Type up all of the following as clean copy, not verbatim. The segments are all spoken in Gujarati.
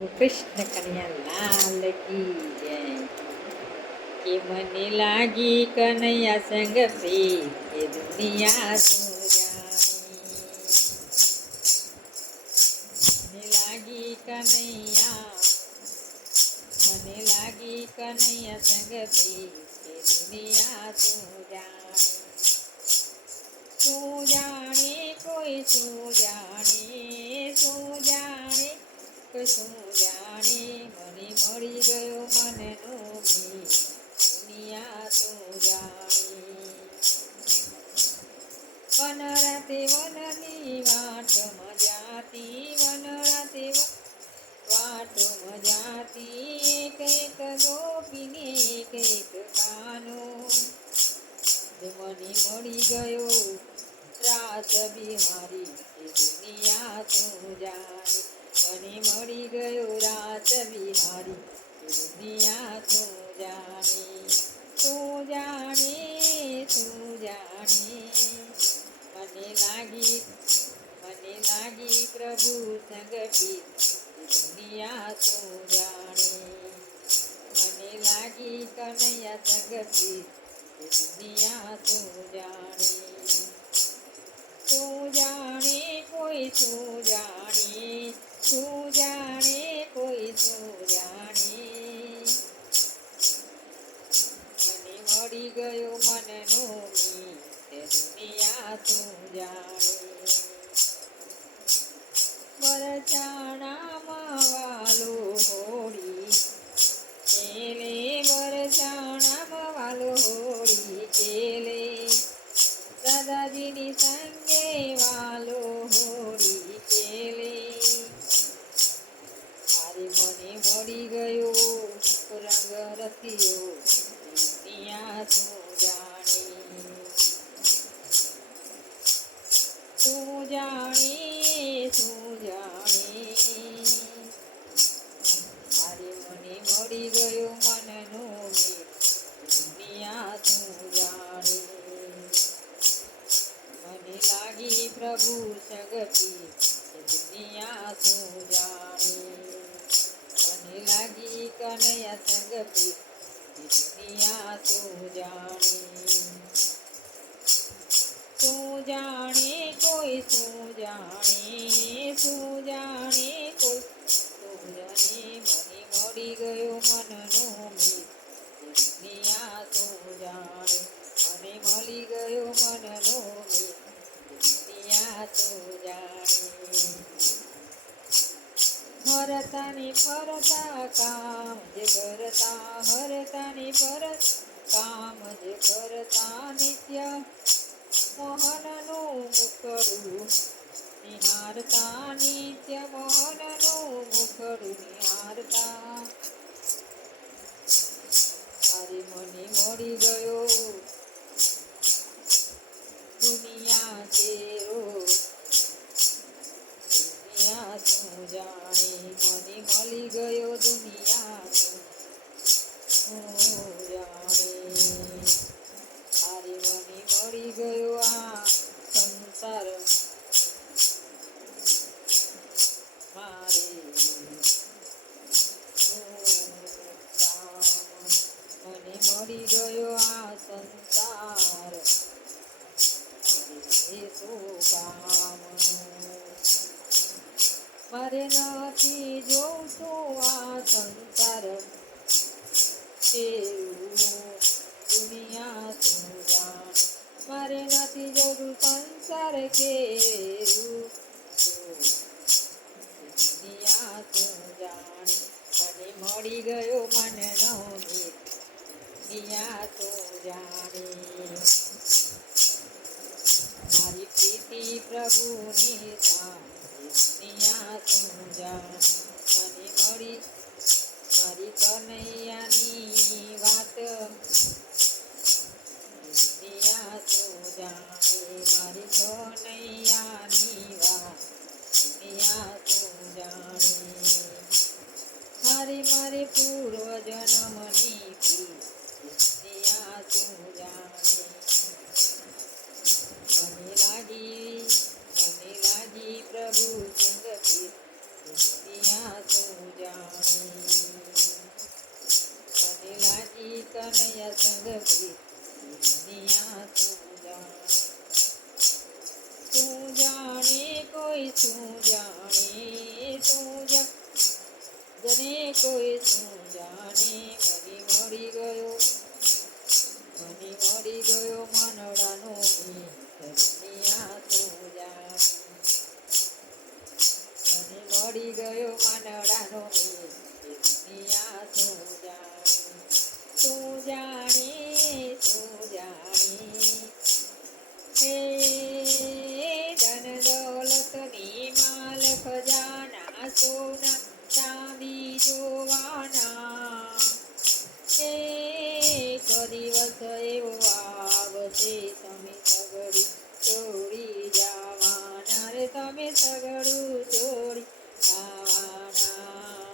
કૃષ્ણ કન્યા લાલ કી જય કે મને લાગી કનૈયા સંગ પ્રીત એ દુનિયા તું જાણી મને લાગી કનૈયા સંગ પ્રીત એ દુનિયા તું જાણે કોઈ શું જાણે શું જાણે મને મળી ગયો મનનો મીત દુનિયા તું જાણી વન રાતે વનની વાટમાં જાતી વાટમાં જાતી એક એક ગોપીને એક એક કાનો મને મળી ગયો રાસ બિહારી એ દુનિયા તું જાણી મને મળી ગયો રાસ બિહારી એ દુનિયા તું જાણે મને લાગી પ્રભુ સંગઠિત એ દુનિયા તું જાણે મને લાગી કનૈયા સંગઠિત એ દુનિયા તું જાણે કોઈ શું જાણે કોઈ શું જાણે મને મળી ગયો મનનો મીત દુનિયા તું જાણે વરસાણામાં વાલો હોળી કેલે વરસાણામાં વાલો હોળી કેલે દાદાજીની સંગે વાલો હોળી કેલે અરે મને મળી ગયો રંગ રસિયો દુનિયા તું જાણે અરે મને મળી ગયો મનનો મીત દુનિયા તું જાણે મને લાગી પ્રભુ સગતી દુનિયા તું જાણે મને લાગી કનૈયા સંગતી દુનિયા તું જાણે કોઈ શું જાણે મને મળી ગયો મનનો મીત દુનિયા તું જાણે મને મળી ગયો મનનો મીત દુનિયા તું જાણે હરતાને ફરતા કામ જે કરતા હરતાને ફરત કામ જે કરતા નિત્ય મોહનનું મુખડું નિહારતા નિત્ય મોહનનું મુખડું નિહારતા અરે મને મળી ગયો દુનિયા તેરો દુનિયા તું જાણે મને મળી ગયો દુનિયા તું જાણે અરે મને મળી ગયો આ સંસાર મારે મને મળી ગયો આ સંસાર મારે નથી જોતું આ સંસાર દુનિયા તું જાણે મારે નથી જોતું સંસાર કેવું દુનિયા તું જાણે મને મળી ગયો મનનો મીત દુનિયા તું જાણે મારી પ્રીતિ પ્રભુની દુનિયા તું જાણે મને મળી મારી કનૈયાની વાત દુનિયા તું જાણે મારી કનૈયાની વાત દુનિયા તું જાણે મારી પૂર્વજન્મની દુનિયા તું જાણે મને લાગી પ્રભુ સંગતિ દુનિયા તું જાણે ફેર દુનિયા તું જાણે કોઈ શું જાણે જને કોઈ શું જાણે મને મળી ગયો માનડાનો દુનિયા તું જાણે મને મળી ગયો માનડાનો દુનિયા તું જાણે હે ધન દોલતની માલ ખજાના સોના ચાંદી જોવાના હે દિવસ એવો આવશે તમે સગડું છોડી જવાના રે તમે સગડું છોડી જવાના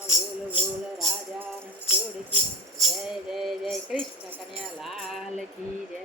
બોલ બોલ રાજા રણછોડ કી જય જય જય કૃષ્ણ કન્યા લાલ કી જય.